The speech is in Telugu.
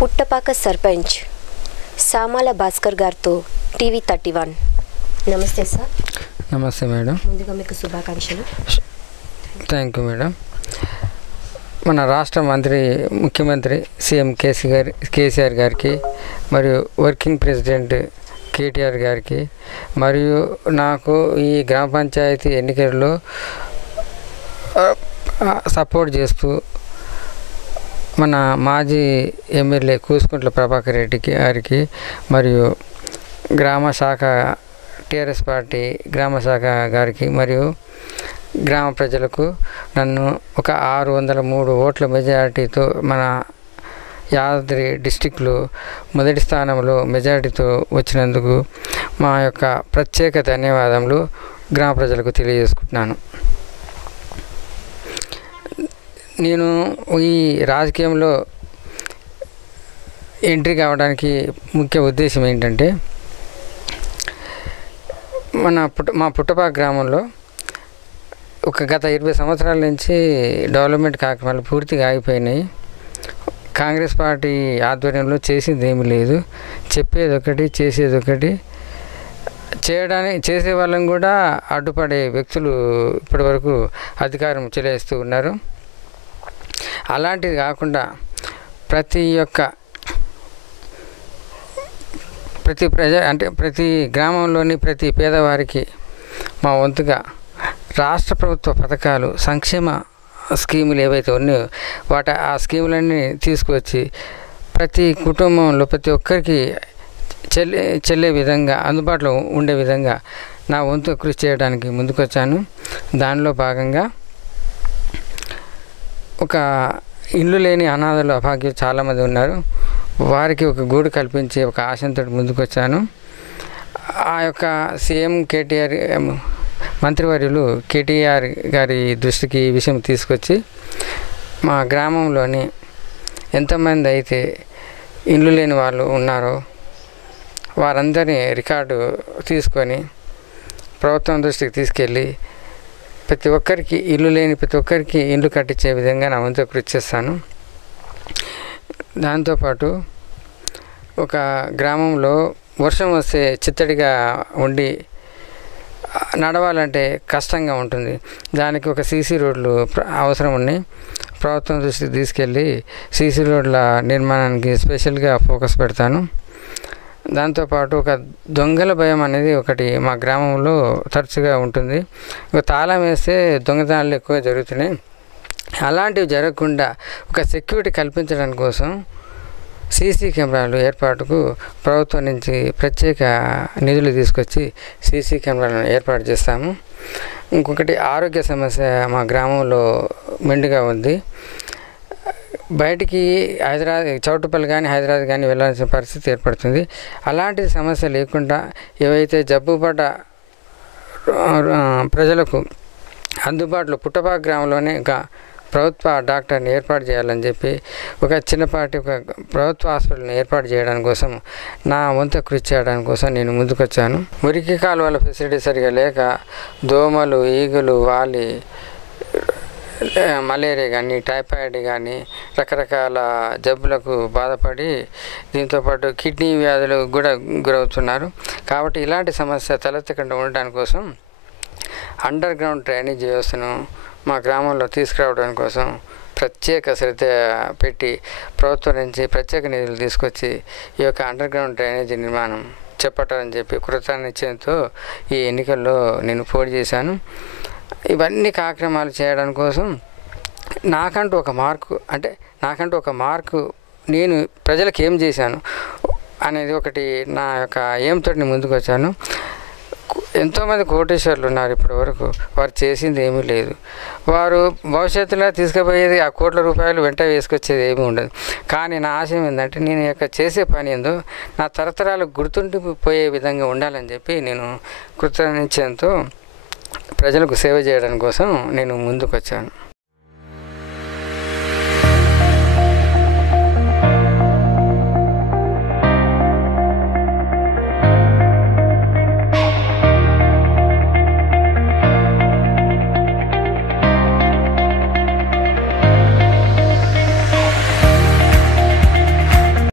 పుట్టపాక సర్పంచ్ సామాల భాస్కర్ గారితో టీవీ 31. నమస్తే సార్. నమస్తే మేడం. ముందుగా మీకు శుభాకాంక్షలు. Thank you madam. మన రాష్ట్ర ముఖ్యమంత్రి సీఎం కేసీఆర్ గారికి మరియు వర్కింగ్ ప్రెసిడెంట్ కేటీఆర్ గారికి మరియు నాకు ఈ గ్రామ పంచాయతీ ఎన్నికల్లో సపోర్ట్ చేస్తూ మన మాజీ ఎమ్మెల్యే కూసుకుంట్ల ప్రభాకర్ రెడ్డి గారికి మరియు గ్రామ శాఖ టీఆర్ఎస్ పార్టీ గ్రామ శాఖ గారికి మరియు గ్రామ ప్రజలకు నన్ను ఒక 603 ఓట్ల మెజారిటీతో మన యాదాద్రి డిస్టిక్లో మొదటి స్థానంలో మెజారిటీతో వచ్చినందుకు మా యొక్క ప్రత్యేక ధన్యవాదములు గ్రామ ప్రజలకు తెలియజేసుకుంటున్నాను. నేను ఈ రాజకీయంలో ఎంట్రీ కావడానికి ముఖ్య ఉద్దేశం ఏంటంటే మా పుట్టపాక గ్రామంలో గత 20 సంవత్సరాల నుంచి డెవలప్మెంట్ కార్యక్రమాలు పూర్తిగా ఆగిపోయినాయి. కాంగ్రెస్ పార్టీ ఆధ్వర్యంలో చేసింది ఏమీ లేదు. చెప్పేది ఒకటి, చేసేది ఒకటి. చేసే వాళ్ళని కూడా అడ్డుపడే వ్యక్తులు ఇప్పటివరకు అధికారం చెలాయిస్తూ ఉన్నారు. అలాంటిది కాకుండా ప్రతి గ్రామంలోని ప్రతి పేదవారికి మా వంతుగా రాష్ట్ర ప్రభుత్వ పథకాలు, సంక్షేమ స్కీములు ఏవైతే ఉన్నాయో ఆ స్కీములన్నీ తీసుకువచ్చి ప్రతి కుటుంబంలో ప్రతి ఒక్కరికి చెల్లే విధంగా, అందుబాటులో ఉండే విధంగా నా వంతు కృషి చేయడానికి ముందుకొచ్చాను. దానిలో భాగంగా ఒక ఇల్లు లేని అనాథలు, అభాగ్యులు చాలామంది ఉన్నారు. వారికి ఒక గూడు కల్పించే ఒక ఆశంతో ముందుకొచ్చాను. ఆ యొక్క సీఎం కేటీఆర్ మంత్రివర్యులు కేటీఆర్ గారి దృష్టికి ఈ విషయం తీసుకొచ్చి మా గ్రామంలోని ఎంతమంది అయితే ఇల్లు లేని వాళ్ళు ఉన్నారో వారందరినీ రికార్డు తీసుకొని ప్రభుత్వం దృష్టికి తీసుకెళ్ళి ప్రతి ఒక్కరికి ప్రతి ఒక్కరికి ఇల్లు కట్టించే విధంగా నా వంతు కృషి చేస్తాను. దాంతోపాటు ఒక గ్రామంలో వర్షం వస్తే చిత్తడిగా ఉండి నడవాలంటే కష్టంగా ఉంటుంది. దానికి ఒక సీసీ రోడ్లు అవసరం ఉన్నాయి. ప్రభుత్వం దృష్టికి తీసుకెళ్ళి సీసీ రోడ్ల నిర్మాణానికి స్పెషల్గా ఫోకస్ పెడతాను. దాంతోపాటు ఒక దొంగల భయం అనేది ఒకటి మా గ్రామంలో తరచుగా ఉంటుంది. ఒక తాళం వేస్తే దొంగతనాలు ఎక్కువ జరుగుతున్నాయి. అలాంటివి జరగకుండా ఒక సెక్యూరిటీ కల్పించడం కోసం సీసీ కెమెరాలు ఏర్పాటుకు ప్రభుత్వం నుంచి ప్రత్యేక నిధులు తీసుకొచ్చి సీసీ కెమెరాలను ఏర్పాటు చేస్తాము. ఇంకొకటి ఆరోగ్య సమస్య మా గ్రామంలో మెండుగా ఉంది. బయటికి చౌటుపల్లి కానీ హైదరాబాద్ కానీ వెళ్ళాల్సిన పరిస్థితి ఏర్పడుతుంది. అలాంటి సమస్య లేకుండా ఏవైతే జబ్బుపడ్డ ప్రజలకు అందుబాటులో పుట్టపాక గ్రామంలోనే ఒక ప్రభుత్వ డాక్టర్ని ఏర్పాటు చేయాలని చెప్పి ఒక ప్రభుత్వ హాస్పిటల్ని ఏర్పాటు చేయడానికి కోసం నా వంతు కృషి చేయడానికి కోసం నేను ముందుకొచ్చాను. మురికి కాలువల ఫెసిలిటీ సరిగా లేక దోమలు, ఈగలు వాలి మలేరియా కానీ, టైఫాయిడ్ కానీ రకరకాల జబ్బులకు బాధపడి దీంతోపాటు కిడ్నీ వ్యాధులు కూడా గురవుతున్నారు. కాబట్టి ఇలాంటి సమస్య తలెత్తకుండా ఉండడానికి కోసం అండర్ గ్రౌండ్ డ్రైనేజ్ వ్యవస్థను మా గ్రామంలో తీసుకురావడానికి కోసం ప్రత్యేక శ్రద్ధ పెట్టి ప్రభుత్వం నుంచి ప్రత్యేక నిధులు తీసుకొచ్చి ఈ యొక్క అండర్ గ్రౌండ్ డ్రైనేజీ నిర్మాణం చేపట్టాలని చెప్పి కృతనిశ్చయంతో ఈ ఎన్నికల్లో నేను పోటీ చేశాను. ఇవన్నీ కార్యక్రమాలు చేయడం కోసం నాకంటూ ఒక మార్కు నేను ప్రజలకు ఏం చేశాను అనేది ఒకటి నా యొక్క ఏంతో ముందుకు వచ్చాను. ఎంతోమంది కోటేశ్వర్లు ఉన్నారు ఇప్పటి వరకు. వారు చేసింది ఏమీ లేదు. వారు భవిష్యత్తులో తీసుకుపోయేది ఆ కోట్ల రూపాయలు వెంట వేసుకొచ్చేది ఏమీ ఉండదు. కానీ నా ఆశయం ఏంటంటే నేను చేసే పని ఏందో నా తరతరాలకు గుర్తుండిపోయే విధంగా ఉండాలని చెప్పి నేను కృతనిశ్చయంతో ప్రజలకు సేవ చేయడం కోసం నేను ముందుకు వచ్చాను.